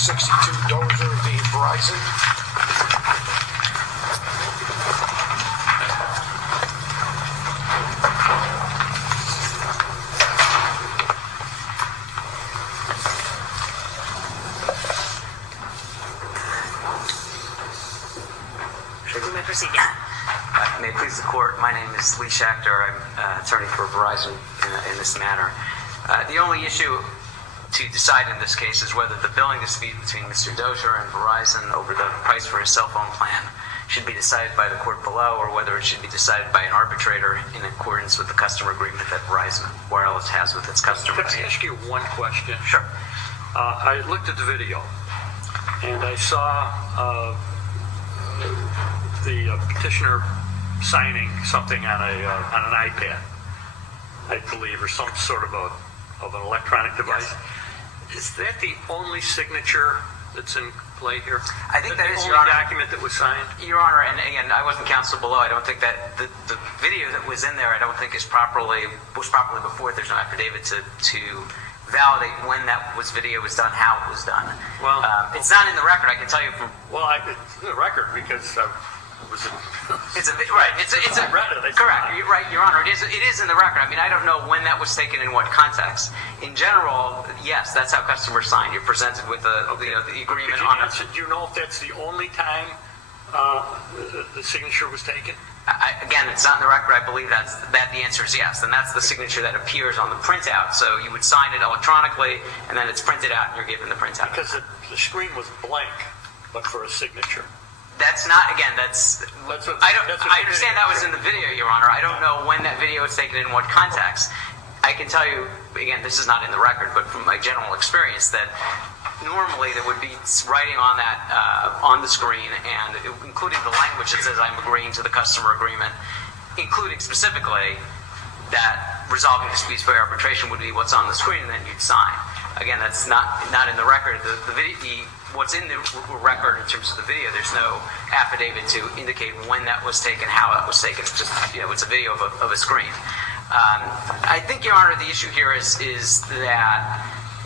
62 Dozier v. Verizon. You may proceed. May it please the court, my name is Lee Schachter. I'm attorney for Verizon in this matter. The only issue to decide in this case is whether the billing dispute between Mr. Dozier and Verizon over the price for his cell phone plan should be decided by the court below, or whether it should be decided by an arbitrator in accordance with the customer agreement that Verizon Wireless has with its customers. Can I ask you one question? Sure. I looked at the video, and I saw the petitioner signing something on an iPad, I believe, or some sort of an electronic device. Yes. Is that the only signature that's in play here? I think that is, the Your only Honor. document that was signed. Your Honor, and again, I wasn't counsel below. I don't think that the video that was in there, I don't think was properly before. There's no affidavit to validate when that video was done, how it was done. Well, it's not in the record. I can tell you from. Well, it's in the record because I was. Right. It's I read it. correct. You're right, Your Honor. It is in the record. I mean, I don't know when that was taken in what context. In general, yes, that's how customers sign. You're presented with the agreement on it. Do you know if that's the only time the signature was taken? Again, it's not in the record. I believe that the answer is yes, and that's the signature that appears on the printout. So you would sign it electronically, and then it's printed out, and you're given the printout. Because the screen was blank, but for a signature. That's not, again, I understand that was in the video, Your Honor. I don't know when that video was taken in what context. I can tell you, again, this is not in the record, but from my general experience, that normally there would be writing on that, on the screen, and including the language that says I'm agreeing to the customer agreement, including specifically that resolving disputes by arbitration would be what's on the screen, and then you'd sign. Again, that's not in the record. What's in the record in terms of the video, there's no affidavit to indicate when that was taken, how that was taken. It's just, it's a video of a screen. I think, Your Honor, the issue here is that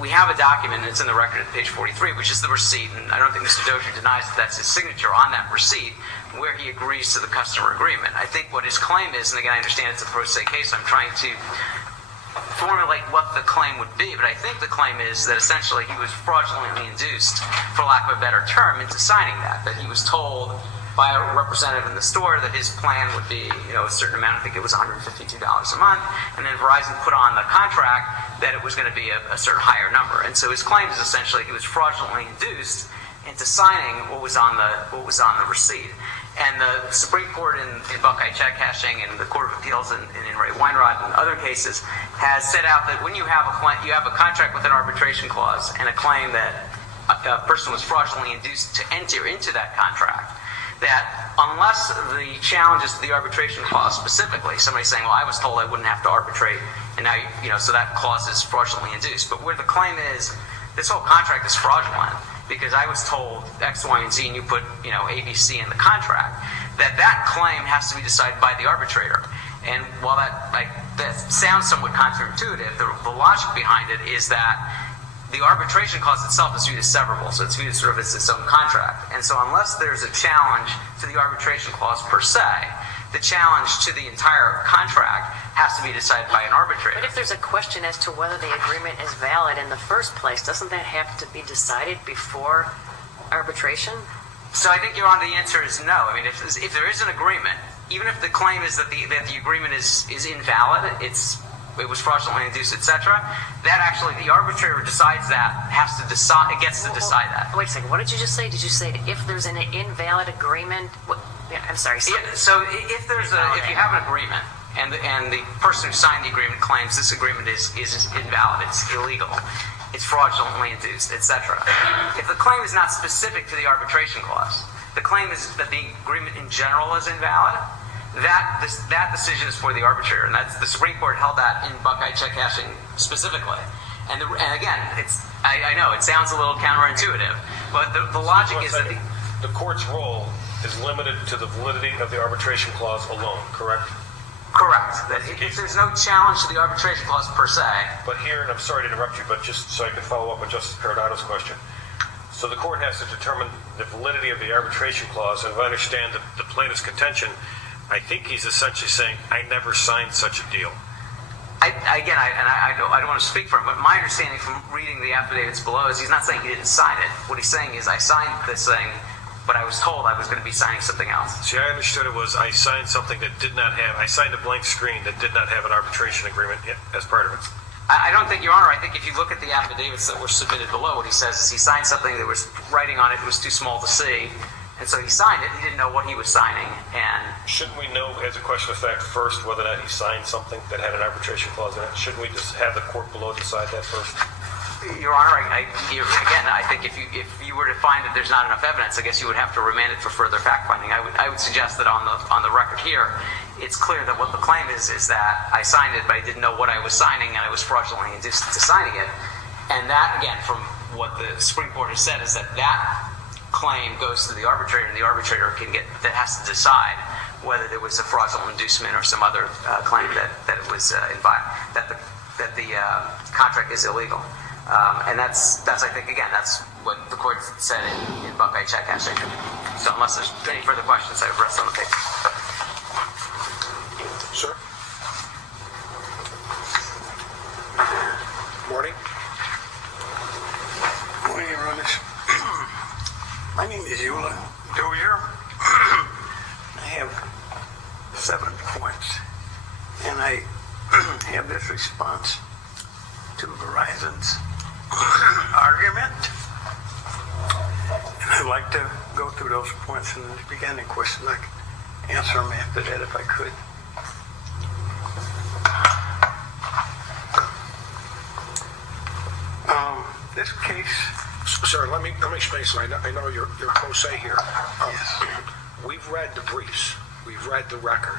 we have a document, and it's in the record at page 43, which is the receipt, and I don't think Mr. Dozier denies that that's his signature on that receipt, where he agrees to the customer agreement. I think what his claim is, and again, I understand it's a pro se case, I'm trying to formulate what the claim would be, but I think the claim is that essentially he was fraudulently induced, for lack of a better term, into signing that he was told by a representative in the store that his plan would be, a certain amount, I think it was $152 a month, and then Verizon put on the contract that it was going to be a certain higher number. And so his claim is essentially he was fraudulently induced into signing what was on the receipt. And the Supreme Court in Buckeye check cashing and the Court of Appeals in Ray Weinrod and other cases has set out that when you have a contract with an arbitration clause and a claim that a person was fraudulently induced to enter into that contract, that unless the challenges to the arbitration clause specifically, somebody saying, well, I was told I wouldn't have to arbitrate, and now, so that clause is fraudulently induced. But where the claim is, this whole contract is fraudulent, because I was told X, Y, and Z, and you put, A, B, C in the contract, that claim has to be decided by the arbitrator. And while that sounds somewhat counterintuitive, the logic behind it is that the arbitration clause itself is viewed as severable, so it's viewed sort of as its own contract. And so unless there's a challenge to the arbitration clause per se, the challenge to the entire contract has to be decided by an arbitrator. But if there's a question as to whether the agreement is valid in the first place, doesn't that have to be decided before arbitration? So I think, Your Honor, the answer is no. I mean, if there is an agreement, even if the claim is that the agreement is invalid, it was fraudulently induced, etc., that actually the arbitrator decides that, gets to decide that. Wait a second, what did you just say? Did you say that if there's an invalid agreement? I'm sorry. So if you have an agreement, and the person who signed the agreement claims this agreement is invalid, it's illegal, it's fraudulently induced, etc. If the claim is not specific to the arbitration clause, the claim is that the agreement in general is invalid, that decision is for the arbitrator, and that's the Supreme Court held that in Buckeye check cashing specifically. And again, I know it sounds a little counterintuitive, but the logic is that the court's role is limited to the validity of the arbitration clause alone, correct? Correct. That if there's no challenge to the arbitration clause per se. But here, and I'm sorry to interrupt you, but just so I can follow up on Justice Paradato's question. So the court has to determine the validity of the arbitration clause, and if I understand the plaintiff's contention, I think he's essentially saying, I never signed such a deal. I don't want to speak for him, but my understanding from reading the affidavits below is he's not saying he didn't sign it. What he's saying is, I signed this thing, but I was told I was going to be signing something else. See, I understood it was I signed something that did not have, I signed a blank screen that did not have an arbitration agreement as part of it. I don't think, Your Honor, I think if you look at the affidavits that were submitted below, what he says is he signed something that was writing on it was too small to see, and so he signed it. He didn't know what he was signing, and Shouldn't we know, as a question of fact, first whether or not he signed something that had an arbitration clause in it? Shouldn't we just have the court below decide that first? Your Honor, I think if you were to find that there's not enough evidence, I guess you would have to remand it for further fact finding. I would suggest that on the record here, it's clear that what the claim is that I signed it, but I didn't know what I was signing, and I was fraudulently induced to signing it. And that, again, from what the Supreme Court has said, is that claim goes to the arbitrator, and the arbitrator has to decide whether there was a fraudulent inducement or some other claim that it was that the contract is illegal. And that's I think, again, that's what the court said in Buckeye check cashing. So unless there's any further questions, I would rest on the paper. Sir? Morning. Morning, Your Honor. My name is Eula, Dozier. I have 7 points, and I have this response to Verizon's argument. And I'd like to go through those points, and if you got any questions, I can answer them after that if I could. This case... Sir, let me explain something. I know you're pro se here. Yes. We've read the briefs. We've read the record.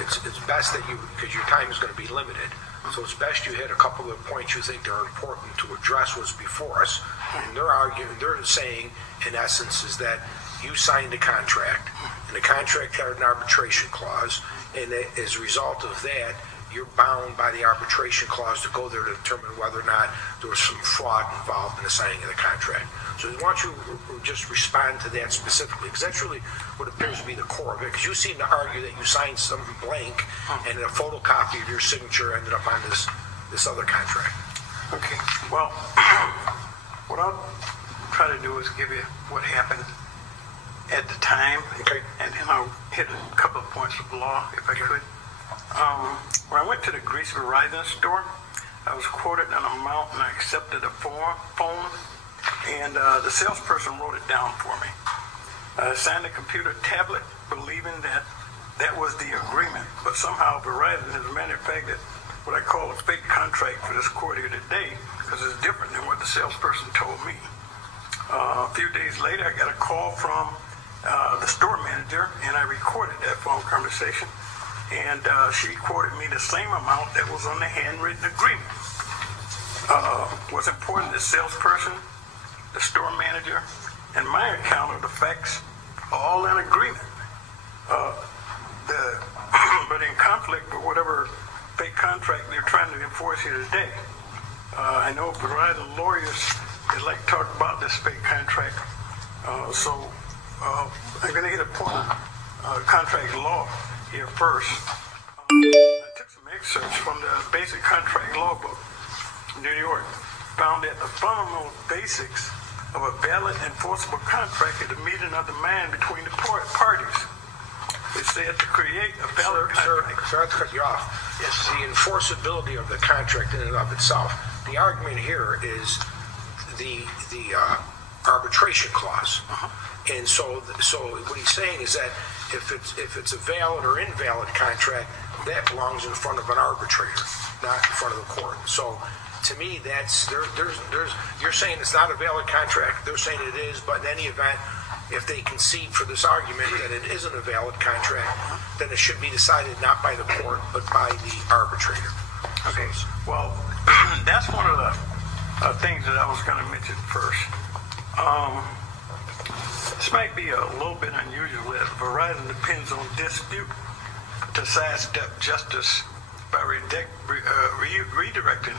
It's best that because your time is going to be limited, so it's best you hit a couple of points you think are important to address what's before us. And they're saying, in essence, is that you signed a contract, and the contract had an arbitration clause, and as a result of that, you're bound by the arbitration clause to go there to determine whether or not there was some fraud involved in the signing of the contract. So I want you to just respond to that specifically, because that's really what appears to be the core of it, because you seem to argue that you signed something blank and a photocopy of your signature ended up on this other contract. Okay, well, what I'll try to do is give you what happened at the time, Okay. and then I'll hit a couple of points of law, if I could. When I went to the Greece Verizon store, I was quoted an amount, and I accepted a phone, and the salesperson wrote it down for me. I signed a computer tablet, believing that was the agreement, but somehow Verizon has manufactured what I call a fake contract for this court here today, because it's different than what the salesperson told me. A few days later, I got a call from the store manager, and I recorded that phone conversation, and she quoted me the same amount that was on the handwritten agreement. What's important, the salesperson, the store manager, and my account of the facts are all in agreement. But in conflict with whatever fake contract they're trying to enforce here today. I know Verizon lawyers, they like to talk about this fake contract. So I'm going to hit a point of contract law here first. I took some excerpts from the basic contract law book, New York, found that the fundamental basics of a valid enforceable contract is the meeting of the mind between the parties. It said to create a valid contract. Sir, I have to cut you off. Yes. The enforceability of the contract in and of itself. The argument here is the arbitration clause. And so what he's saying is that if it's a valid or invalid contract, that belongs in front of an arbitrator, not in front of the court. So to me, that's you're saying it's not a valid contract. They're saying it is, but in any event, if they concede for this argument that it isn't a valid contract, then it should be decided not by the court, but by the arbitrator. Okay, well, that's one of the things that I was going to mention first. This might be a little bit unusual that Verizon depends on dispute to sidestep justice by redirecting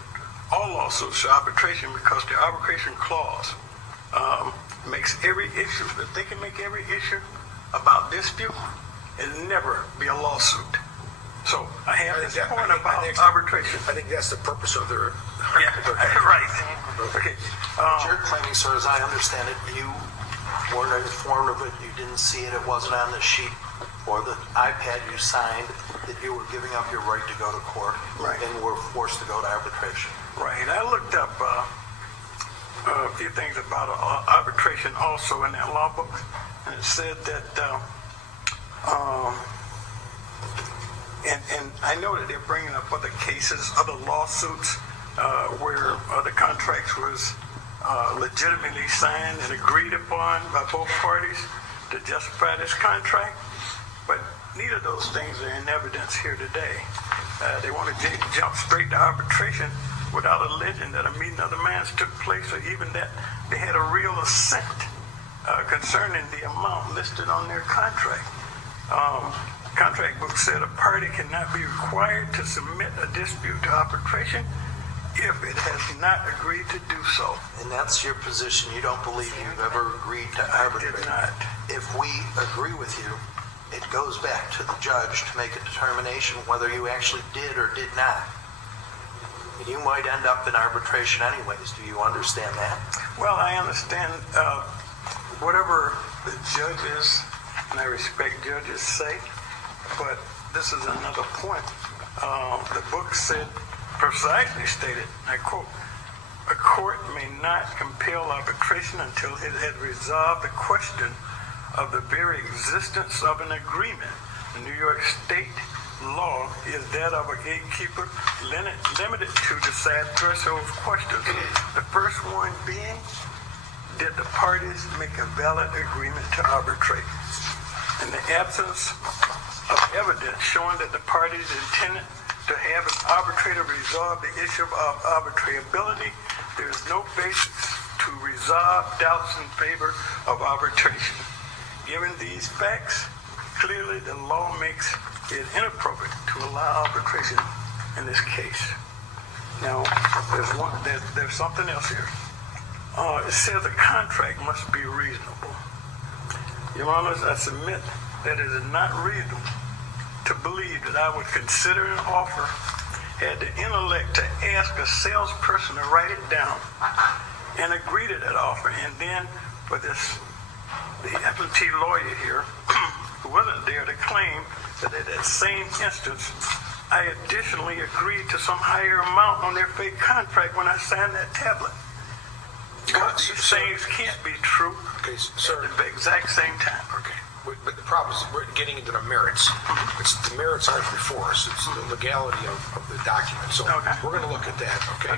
all lawsuits to arbitration, because the arbitration clause makes every issue, if they can make every issue about dispute, it'll never be a lawsuit. So I have this point about arbitration. I think that's the purpose of their. Yeah, right. Okay. What you're claiming, sir, as I understand it, you weren't informed of it, you didn't see it, it wasn't on the sheet or the iPad you signed, that you were giving up your right to go to court Right. and were forced to go to arbitration. Right. I looked up a few things about arbitration also in that law book, and it said that, and I know that they're bringing up other cases, other lawsuits where the contracts was legitimately signed and agreed upon by both parties to justify this contract, but neither of those things are in evidence here today. They want to jump straight to arbitration without alleging that a meeting of the minds took place or even that they had a real assent concerning the amount listed on their contract. Contract book said a party cannot be required to submit a dispute to arbitration if it has not agreed to do so. And that's your position, you don't believe you've ever agreed to arbitrate. Did not. If we agree with you, it goes back to the judge to make a determination whether you actually did or did not. You might end up in arbitration anyways, do you understand that? Well, I understand whatever the judges, and I respect judges say, but this is another point. The book said, precisely stated, I quote, "A court may not compel arbitration until it has resolved the question of the very existence of an agreement. The New York State law is that of a gatekeeper limited to decide threshold questions. The first one being, did the parties make a valid agreement to arbitrate? In the absence of evidence showing that the parties intended to have an arbitrator resolve the issue of arbitrability, there is no basis to resolve doubts in favor of arbitration. Given these facts, clearly the law makes it inappropriate to allow arbitration in this case." Now, there's something else here. It says a contract must be reasonable. Your Honors, I submit that it is not reasonable to believe that I would consider an offer, had the intellect to ask a salesperson to write it down and agree to that offer, and then for the Appellate lawyer here, who wasn't there, to claim that at that same instance, I additionally agreed to some higher amount on their fake contract when I signed that tablet. These things can't be true at the exact same time. Okay. But the problem is we're getting into the merits. The merits aren't before us. It's the legality of the document. So we're going to look at that. Okay.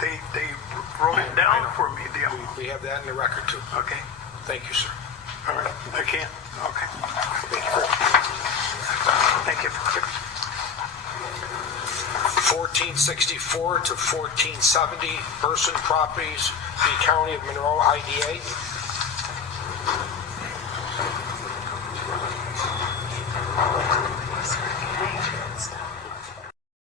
They wrote it down for me. We have that in the record too. Okay. Thank you, sir. All right. I can't. Okay. Thank you. Thank you. 1464 to 1470, Person Properties, the County of Monroe, IDA.